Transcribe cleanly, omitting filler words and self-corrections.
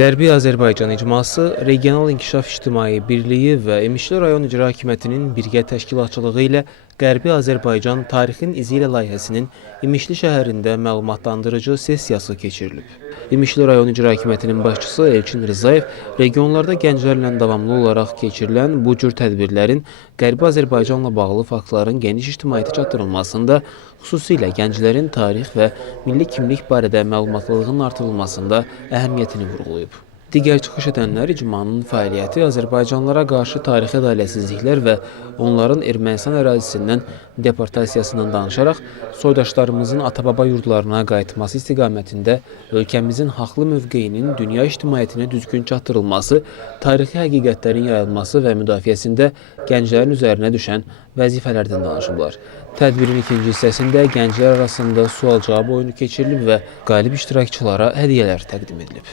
Qərbi Azərbaycan İcması, Regional İnkişaf İctimai Birliyi və Emişli rayon İcra Hakimiyyətinin birgə təşkilatçılığı ilə Qərbi Azərbaycan Tarixin İzi ilə layihəsinin İmişli şəhərində məlumatlandırıcı sessiyası keçirilib. İmişli rayon İcra Hakimiyyətinin başçısı Elçin Rzayev regionlarda gənclərlə davamlı olaraq keçirilən bu cür tədbirlərin Qərbi Azərbaycanla bağlı faktların geniş ictimaiyyətə çatdırılmasında, xüsusilə gənclərin tarix və milli kimlik barədə məlumatlılığının artırılmasında əhəmiyyətini vurğulayıb. Digər çıxış edənlər icmanın fəaliyyəti Azərbaycanlılara qarşı tarixi ədalətsizliklər və onların Ermənistan ərazisindən deportasiyasından danışaraq soydaşlarımızın ata-baba yurdlarına qayıtması istiqamətində ölkəmizin haqlı mövqeyinin dünya ictimaiyyətinə düzgün çatdırılması, tarixi həqiqətlərin yayılması və müdafiəsində gənclərin üzərinə düşən vəzifələrdən danışıblar. Tədbirin ikinci hissəsində gənclər arasında sual-cavab oyunu keçirilib və qalib iştirakçılara hədiyyələr təqdim edilib.